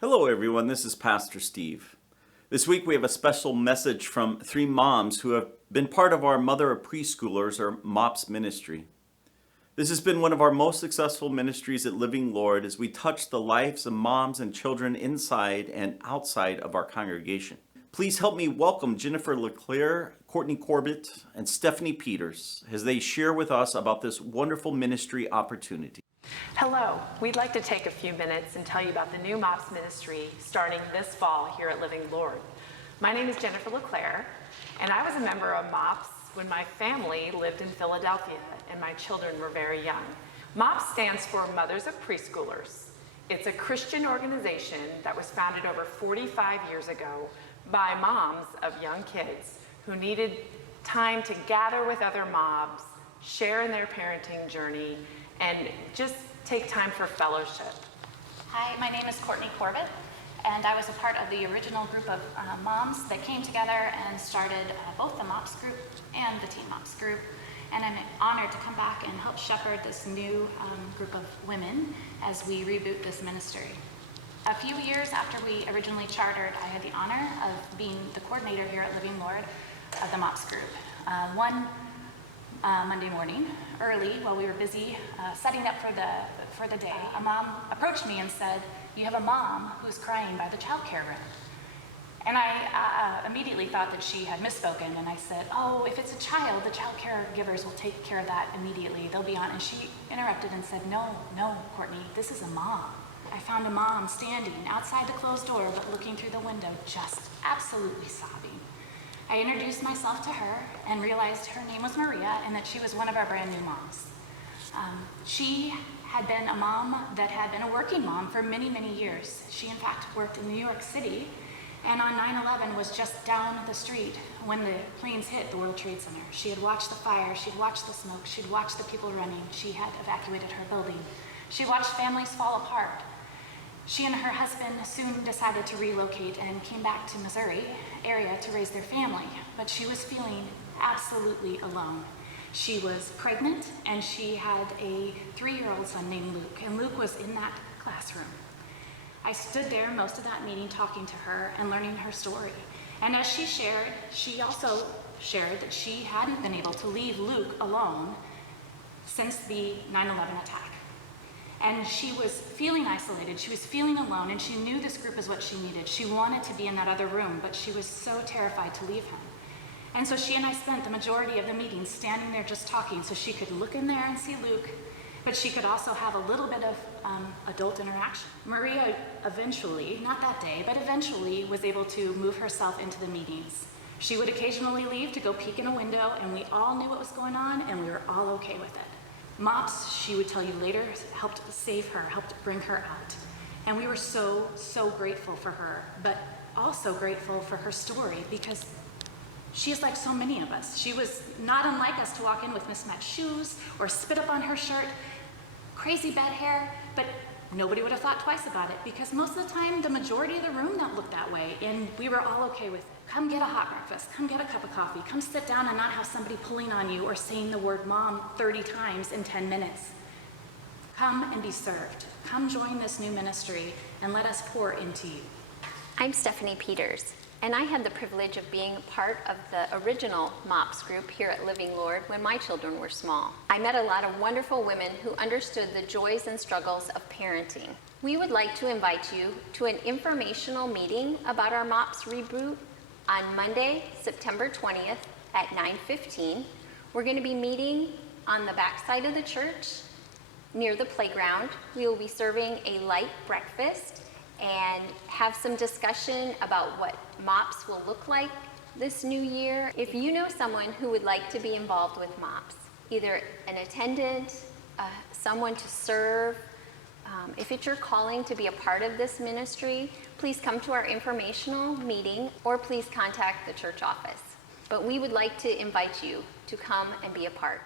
Hello everyone, this is Pastor Steve. This week we have a special message from 3 moms who have been part of our Mother of Preschoolers or MOPs ministry. This has been one of our most successful ministries at Living Lord as we touch the lives of moms and children inside and outside of our congregation. Please help me welcome Jennifer LeClaire, Courtney Corbett, and Stephanie Peters as they share with us about this wonderful ministry opportunity. Hello, we'd like to take a few minutes and tell you about the new MOPS ministry starting this fall here at Living Lord. My name is Jennifer LeClaire, and I was a member of MOPS when my family lived in Philadelphia and my children were very young. MOPS stands for Mothers of Preschoolers. It's a Christian organization that was founded over 45 years ago by moms of young kids who needed time to gather with other moms, share in their parenting journey, and just take time for fellowship. Hi, my name is Courtney Corbett, and I was a part of the original group of moms that came together and started both the MOPS group and the Teen MOPS group. And I'm honored to come back and help shepherd this new group of women as we reboot this ministry. A few years after we originally chartered, I had the honor of being the coordinator here at Living Lord of the MOPS group. One Monday morning, early, while we were busy setting up for the day, a mom approached me and said, "You have a mom who's crying by the child care room." And I immediately thought that she had misspoken, and I said, "Oh, if it's a child, the child caregivers will take care of that immediately. They'll be on." And she interrupted and said, No, Courtney, this is a mom. I found a mom standing outside the closed door, but looking through the window, just absolutely sobbing. I introduced myself to her and realized her name was Maria and that she was one of our brand new moms. She had been a mom that had been a working mom for many, many years. She in fact worked in New York City, and on 9/11 was just down the street when the planes hit the World Trade Center. She had watched the fire, she'd watched the smoke, she'd watched the people running, she had evacuated her building. She watched families fall apart. She and her husband soon decided to relocate and came back to Missouri area to raise their family, but she was feeling absolutely alone. She was pregnant and she had a 3-year-old son named Luke, and Luke was in that classroom. I stood there most of that meeting talking to her and learning her story. And as she also shared that she hadn't been able to leave Luke alone since the 9/11 attack. And she was feeling isolated, she was feeling alone, and she knew this group is what she needed. She wanted to be in that other room, but she was so terrified to leave him. And so she and I spent the majority of the meeting standing there just talking so she could look in there and see Luke, but she could also have a little bit of adult interaction. Maria eventually, not that day, but eventually was able to move herself into the meetings. She would occasionally leave to go peek in a window, and we all knew what was going on, and we were all okay with it. MOPS, she would tell you later, helped save her, helped bring her out. And we were so, so grateful for her, but also grateful for her story because she is like so many of us. She was not unlike us to walk in with mismatched shoes or spit up on her shirt, crazy bad hair, but nobody would have thought twice about it because most of the time, the majority of the room not looked that way, and we were all okay with it. Come get a hot breakfast, come get a cup of coffee, come sit down and not have somebody pulling on you or saying the word mom 30 times in 10 minutes. Come and be served. Come join this new ministry and let us pour into you. I'm Stephanie Peters, and I had the privilege of being part of the original MOPS group here at Living Lord when my children were small. I met a lot of wonderful women who understood the joys and struggles of parenting. We would like to invite you to an informational meeting about our MOPS reboot on Monday, September 20th at 9:15. We're going to be meeting on the back side of the church near the playground. We will be serving a light breakfast and have some discussion about what MOPS will look like this new year. If you know someone who would like to be involved with MOPS, either an attendant, someone to serve, if it's your calling to be a part of this ministry, please come to our informational meeting or please contact the church office. But we would like to invite you to come and be a part.